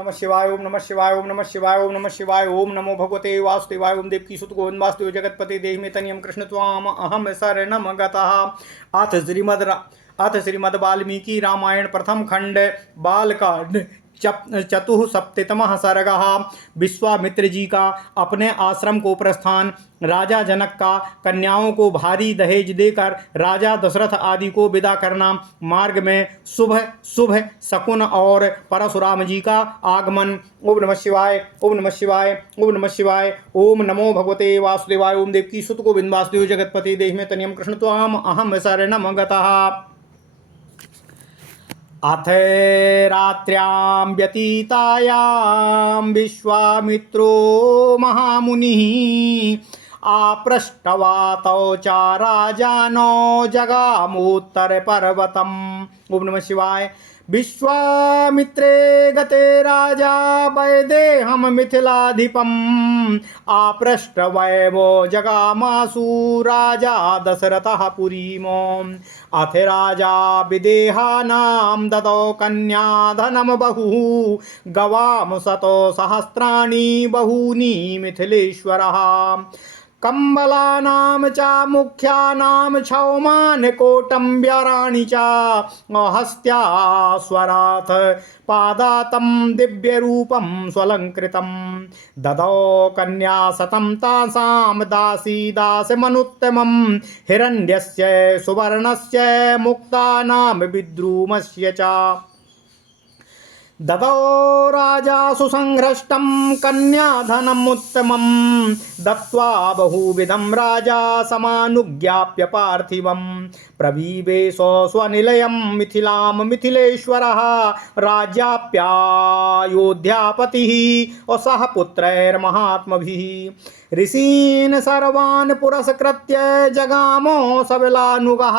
नमः शिवाय ओम नमः शिवाय ओम नमः शिवाय ओम नमः शिवाय ओम नमो भगवते वासुदेवाय ओम देवकी सुत गोविंद वासुदेव जगतपति देहि में तनियम कृष्ण त्वाम अहम शरणम गतः। अथ श्रीमद् वाल्मीकि रामायण प्रथम खंड बालकांड चतुःसप्तमः सर्गः। विश्वामित्र जी का अपने आश्रम को प्रस्थान। राजा जनक का कन्याओं को भारी दहेज देकर राजा दशरथ आदि को विदा करना। मार्ग में शुभ शुभ शकुन और परशुराम जी का आगमन। ओम नमः शिवाय ओम नमः शिवाय ओम नमः शिवाय ओम नमो भगवते वासुदेवाय ओम देवकी सुत गोविंद वासुदेव जगतपति देहि में तनियम कृष्ण त्वाम अहम शरणम गतः। अथ रात्र्यां व्यतीतायां विश्वामित्रो महामुनिः आपृष्टवातौ च राजानो जगामोत्तरपर्वतम्। ओम नमः शिवाय। विश्वामित्रे गते राजा वैदेहं मिथिलाधिपम् आपृष्टवैवो जगामासु राजा दशरथः पुरीम्। अथ राजा विदेहानां ददौ कन्याधनं बहु गवां शतो सहस्राणि बहूनि मिथिलेश्वरः। कम्बलानां च मुख्यानां क्षौमान् कौटुम्ब्यराणि च हस्त्यास्वरात् पादातं दिव्यरूपं स्वलङ्कृतं। ददौ कन्याशतं तासां दासी दासमनुत्तमं हिरण्यस्य सुवर्णस्य मुक्तानां विद्रुमस्य च। ददौ राजा सुसंहृष्टं कन्याधनमुत्तमं दत्त्वा बहुविधं राजा समानुज्ञाप्य पार्थिवं। प्रविवेश स्वनिलयं मिथिलां मिथिलेश्वरः राज्याप्यायोध्यापतिः सह पुत्रैर्महात्मभिः। ऋषीन् सर्वान् पुरस्कृत्य जगामो सबलानुगः।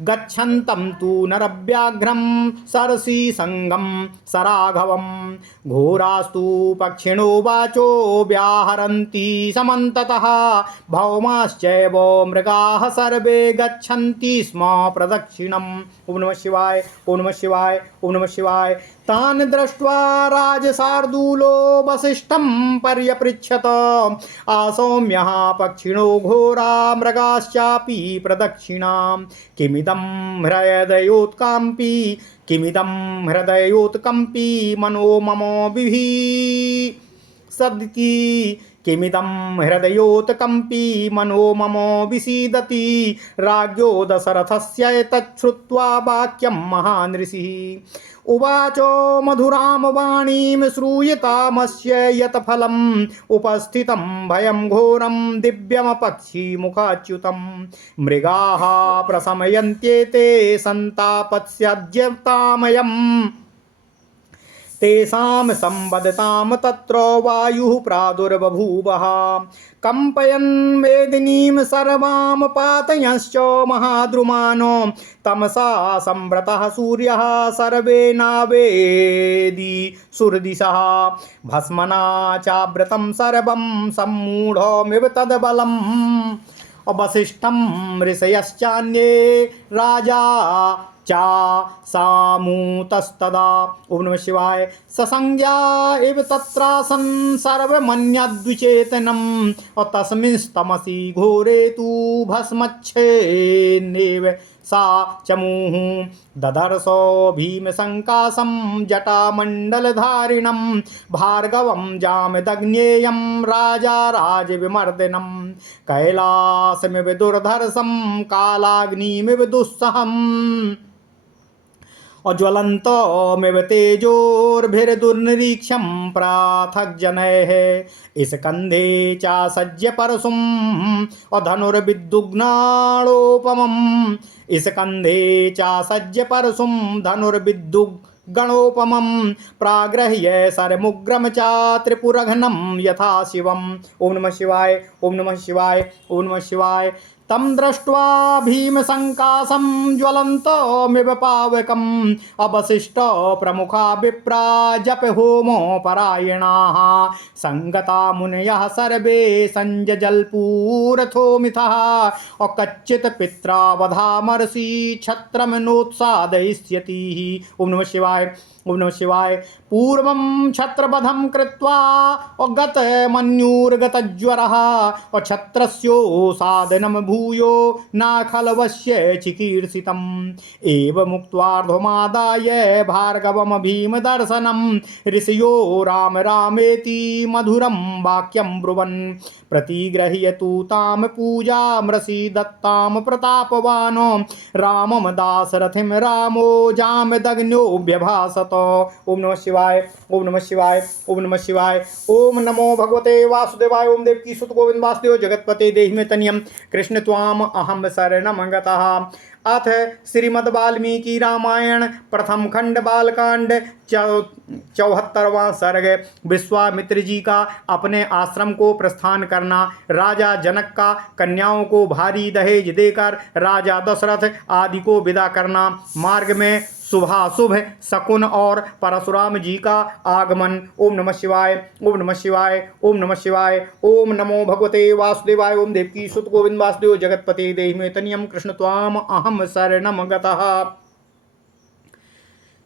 गच्छन्तं तु नरव्याघ्रं सरसीसङ्गं सराघवं। घोरास्तु पक्षिणो वाचो व्याहरन्ति समन्ततः भौमाश्चैव मृगाः सर्वे गच्छन्ति स्म प्रदक्षिणम्। ओम नमः शिवाय ओम नमः शिवाय ओम नमः शिवाय। तान् दृष्ट्वा राजशार्दूलो वसिष्ठं पर्यपृच्छत। आसौम्यः पक्षिणो घोरा मृगाश्चापि प्रदक्षिणां। किमिदं हृदयोत्कम्पी मनो मम विभीषति। किमिदं हृदयोत्कम्पी मनो मम विसीदति। राज्ञो दशरथस्य तच्छ्रुत्वा वाक्यं महान् ऋषिः। उवाचो मधुरां वाणीं श्रूयतामस्य यत् फलम् उपस्थितं भयं घोरं दिव्यमपक्षिमुखाच्युतं। मृगाः प्रशमयन्त्येते सन्तापस्यद्यतामयम्। तेषां संवदतां तत्र वायुः प्रादुर्बभूवः। कम्पयन् मेदिनीं सर्वां पातयश्च महाद्रुमान्। तमसा संवृतः सूर्यः सर्वे नावेदि सुरदिशः। भस्मना चावृतं सर्वं सम्मूढमिव तद्बलम्। वसिष्ठं ऋषयश्चान्ये राजा चा सामूतस्तदा। ओम नमः शिवाय। ससंज्ञा एव तत्रासन् सर्वमन्यद्विचेतनम्। तस्मिंस्तमसि घोरे तु भस्मच्छेन्नेव सा चमूः। ददर्शो भीमसङ्कासं जटामण्डलधारिणं भार्गवं जामदग्नेयं राजा राजविमर्दनं। कैलासमिव दुर्धर्षं कालाग्निमिव दुस्सहम्। अज्वलन्तमिव तेजोर्भिर्दुर्निरीक्षं पृथग्जनैः। स्कन्धे चासज्य परशुम् धनुर्विद्युग्नाणोपमम्। स्कन्धे चासज्य परशुं धनुर्विद्युग्गणोपमं। प्रागृह्य शरमुग्रं च त्रिपुरघ्नं यथा शिवम्। ओम नमः शिवाय ओम नमः शिवाय ओम नमः शिवाय। तं दृष्ट्वा भीमसङ्कासं ज्वलन्तमिव पावकम् अवशिष्टो प्रमुखा विप्रा जपहोमोपरायणाः सङ्गता मुनयः सर्वे सञ्जल्पूरथो मिथः कच्चित् पित्रा वधामर्षि छत्रमनोत्सादयिष्यति। ओम नमः शिवाय। ओम नमः शिवाय। पूर्वं छत्रवधं कृत्वा गतमन्युर्गतज्वरः छत्रस्योसादनं भूयो नाखलवश्य चिकीर्षितम् एवमुक्त्वार्धमादाय भार्गवं भीमदर्शनं ऋषयो राम रामेति मधुरं वाक्यं ब्रुवन् प्रतिगृह्यतु तां पूजामृषि दत्तां प्रतापवानो रामं दाशरथिं रामो जामदग्न्योऽभ्यभासत। ओम नमः शिवाय। ओम नमः शिवाय। ओम नमः शिवाय। ओम नमो भगवते वासुदेवाय। ओम देवकी सुत गोविंद वासुदेव जगतपते देहि में तनियम कृष्ण त्वाम अहम शरणम गतः। अथ श्रीमद् वाल्मीकि रामायण प्रथम खंड बालकांड 74वां सर्ग। विश्वामित्र जी का अपने आश्रम को प्रस्थान करना। राजा जनक का कन्याओं को भारी दहेज देकर राजा दशरथ आदि को विदा करना। मार्ग में शुभाशुभ शकुन और परशुराम जी का आगमन। ओम नमः शिवाय। ओम नमः शिवाय। ओम नमः शिवाय। ओम नमो भगवते वासुदेवाय। ओम देवकी सुत गोविंद वासुदेव जगतपते देहि में तनियम कृष्ण त्वाम अहम शरणम गतः।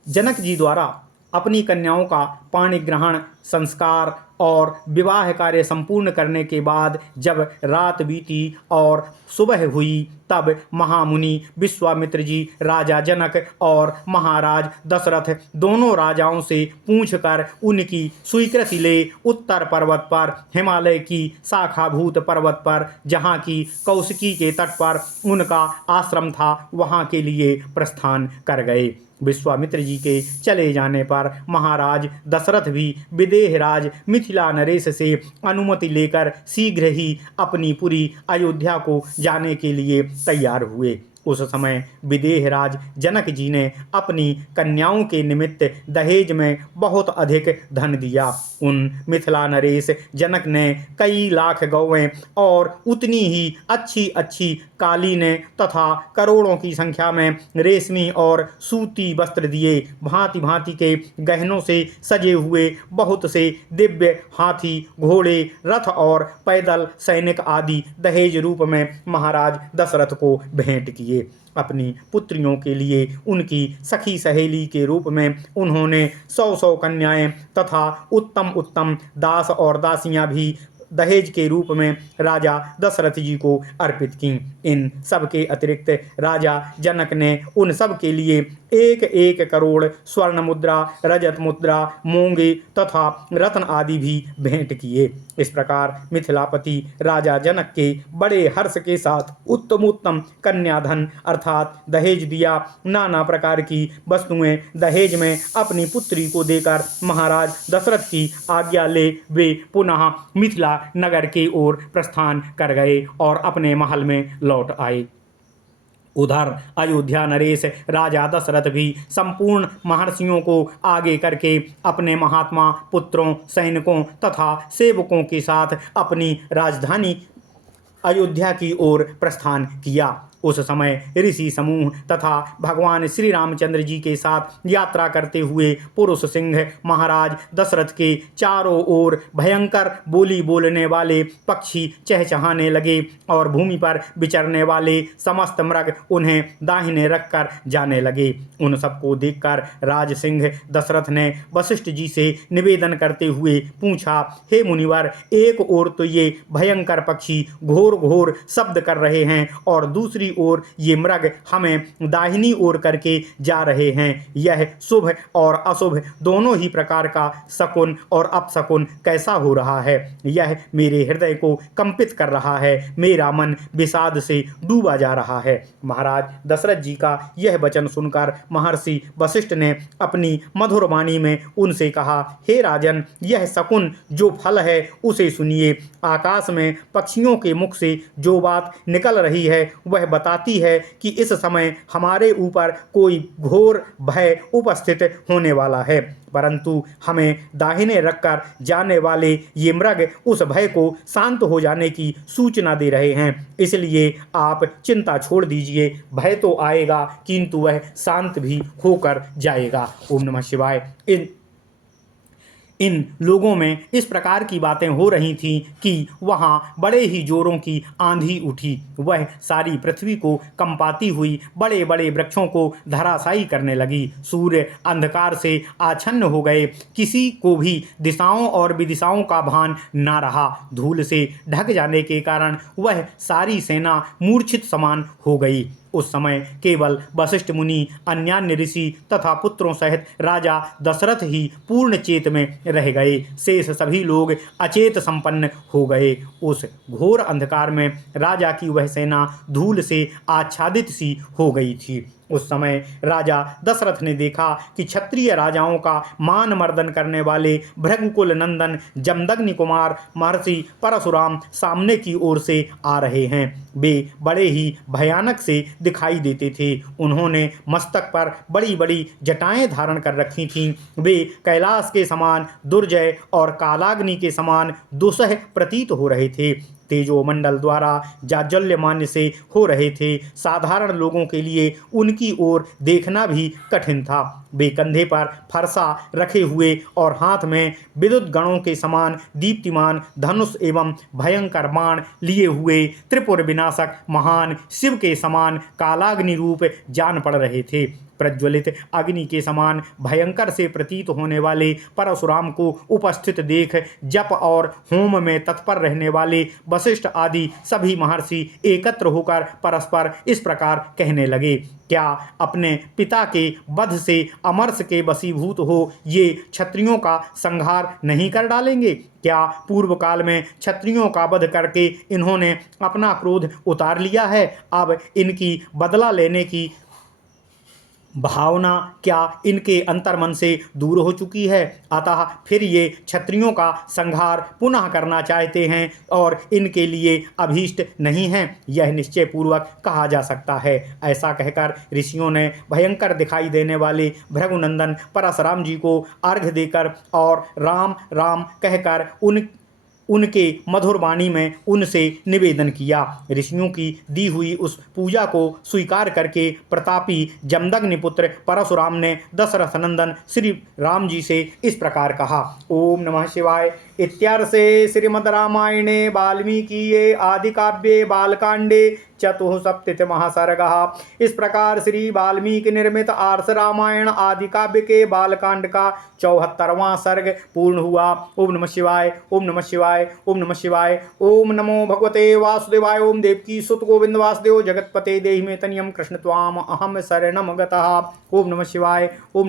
जनक जी द्वारा अपनी कन्याओं का पाणी ग्रहण, संस्कार और विवाह कार्य संपूर्ण करने के बाद जब रात बीती और सुबह हुई तब महामुनि विश्वामित्र जी राजा जनक और महाराज दशरथ दोनों राजाओं से पूछकर उनकी स्वीकृति ले उत्तर पर्वत पर हिमालय की शाखाभूत पर्वत पर जहाँ की कौशिकी के तट पर उनका आश्रम था वहाँ के लिए प्रस्थान कर गए। विश्वामित्र जी के चले जाने पर महाराज दशरथ भी विदेहराज मिथिला नरेश से अनुमति लेकर शीघ्र ही अपनी पुरी अयोध्या को जाने के लिए तैयार हुए। उस समय विदेहराज जनक जी ने अपनी कन्याओं के निमित्त दहेज में बहुत अधिक धन दिया। उन मिथिला नरेश जनक ने कई लाख गौवें और उतनी ही अच्छी अच्छी कालीनें तथा करोड़ों की संख्या में रेशमी और सूती वस्त्र दिए। भांति भांति के गहनों से सजे हुए बहुत से दिव्य हाथी, घोड़े, रथ और पैदल सैनिक आदि दहेज रूप में महाराज दशरथ को भेंट किए। अपनी पुत्रियों के लिए उनकी सखी सहेली के रूप में उन्होंने 100 कन्याएं तथा उत्तम उत्तम दास और दासियां भी दहेज के रूप में राजा दशरथ जी को अर्पित की। इन सब के अतिरिक्त राजा जनक ने उन सब के लिए 1-1 करोड़ स्वर्ण मुद्रा, रजत मुद्रा, मूंगे तथा रत्न आदि भी भेंट किए। इस प्रकार मिथिलापति राजा जनक के बड़े हर्ष के साथ उत्तम उत्तम कन्याधन अर्थात दहेज दिया। नाना प्रकार की वस्तुएं दहेज में अपनी पुत्री को देकर महाराज दशरथ की आज्ञा ले वे पुनः मिथिला नगर की ओर प्रस्थान कर गए और अपने महल में लौट आए। उधर अयोध्या नरेश राजा दशरथ भी संपूर्ण महर्षियों को आगे करके अपने महात्मा पुत्रों, सैनिकों तथा सेवकों के साथ अपनी राजधानी अयोध्या की ओर प्रस्थान किया। उस समय ऋषि समूह तथा भगवान श्री रामचंद्र जी के साथ यात्रा करते हुए पुरुष सिंह महाराज दशरथ के चारों ओर भयंकर बोली बोलने वाले पक्षी चहचहाने लगे और भूमि पर विचरने वाले समस्त मृग उन्हें दाहिने रखकर जाने लगे। उन सबको देखकर राज सिंह दशरथ ने वशिष्ठ जी से निवेदन करते हुए पूछा, हे मुनिवर, एक ओर तो ये भयंकर पक्षी घोर घोर शब्द कर रहे हैं और दूसरी ओर ये मृग हमें दाहिनी ओर करके जा रहे हैं। यह शुभ और अशुभ दोनों ही प्रकार का शकुन और अपशकुन कैसा हो रहा है? यह मेरे हृदय को कंपित कर रहा है। मेरा मन विषाद से डूबा जा रहा है। महाराज दशरथ जी का यह वचन सुनकर महर्षि वशिष्ठ ने अपनी मधुर वाणी में उनसे कहा, हे राजन, यह शकुन जो फल है उसे सुनिए। आकाश में पक्षियों के मुख से जो बात निकल रही है वह बताती है कि इस समय हमारे ऊपर कोई घोर भय उपस्थित होने वाला है, परंतु हमें दाहिने रखकर जाने वाले ये मृग उस भय को शांत हो जाने की सूचना दे रहे हैं। इसलिए आप चिंता छोड़ दीजिए, भय तो आएगा किंतु वह शांत भी होकर जाएगा। ओम नमः शिवाय। इन लोगों में इस प्रकार की बातें हो रही थीं कि वहाँ बड़े ही जोरों की आंधी उठी। वह सारी पृथ्वी को कंपाती हुई बड़े बड़े वृक्षों को धराशायी करने लगी। सूर्य अंधकार से आच्छन्न हो गए। किसी को भी दिशाओं और विदिशाओं का भान न रहा। धूल से ढक जाने के कारण वह सारी सेना मूर्छित समान हो गई। उस समय केवल वशिष्ठ मुनि, अन्यान्य ऋषि तथा पुत्रों सहित राजा दशरथ ही पूर्ण चेत में रह गए। शेष सभी लोग अचेत संपन्न हो गए। उस घोर अंधकार में राजा की वह सेना धूल से आच्छादित सी हो गई थी। उस समय राजा दशरथ ने देखा कि क्षत्रिय राजाओं का मान मर्दन करने वाले भृगुकुल नंदन जमदग्नि कुमार महर्षि परशुराम सामने की ओर से आ रहे हैं। वे बड़े ही भयानक से दिखाई देते थे। उन्होंने मस्तक पर बड़ी बड़ी जटाएं धारण कर रखी थीं। वे कैलाश के समान दुर्जय और कालाग्नि के समान दुसह प्रतीत हो रहे थे। तेजोमंडल द्वारा जाज्वल्यमान से हो रहे थे। साधारण लोगों के लिए उनकी ओर देखना भी कठिन था। वे कंधे पर फरसा रखे हुए और हाथ में विद्युत गणों के समान दीप्तिमान धनुष एवं भयंकर बाण लिए हुए त्रिपुर विनाशक महान शिव के समान कालाग्नि रूप जान पड़ रहे थे। प्रज्वलित अग्नि के समान भयंकर से प्रतीत होने वाले परशुराम को उपस्थित देख जप और होम में तत्पर रहने वाले वशिष्ठ आदि सभी महर्षि एकत्र होकर परस्पर इस प्रकार कहने लगे, क्या अपने पिता के वध से अमरस के वशीभूत हो ये क्षत्रियों का संहार नहीं कर डालेंगे? क्या पूर्व काल में क्षत्रियों का वध करके इन्होंने अपना क्रोध उतार लिया है? अब इनकी बदला लेने की भावना क्या इनके अंतर्मन से दूर हो चुकी है? अतः फिर ये क्षत्रियों का संहार पुनः करना चाहते हैं और इनके लिए अभीष्ट नहीं है, यह निश्चय पूर्वक कहा जा सकता है। ऐसा कहकर ऋषियों ने भयंकर दिखाई देने वाले भृगुनंदन परशुराम जी को अर्घ्य देकर और राम राम कहकर उनके मधुर वाणी में उनसे निवेदन किया। ऋषियों की दी हुई उस पूजा को स्वीकार करके प्रतापी जमदग्नि पुत्र परशुराम ने दशरथ नंदन श्री राम जी से इस प्रकार कहा। ओम नमः शिवाय। इत्यार्षे श्रीमद् रामायणे वाल्मीकिये आदिकाव्ये बालकांडे चतुःसप्ततितमः सर्गः। इस प्रकार श्री वाल्मीकि निर्मित आर्ष रामायण आदि काव्य के बालकांड का 74वां सर्ग पूर्ण हुआ। ओम नमः शिवाय। ओम नमः शिवाय। ओम नमः शिवाय। ओम नमो भगवते वासुदेवाय। ओम देवकी सुत गोविंद वासुदेव जगतपते देहि मे तनियम कृष्ण त्वाम अहम शरणम गतः। ओम नमः शिवाय। ओम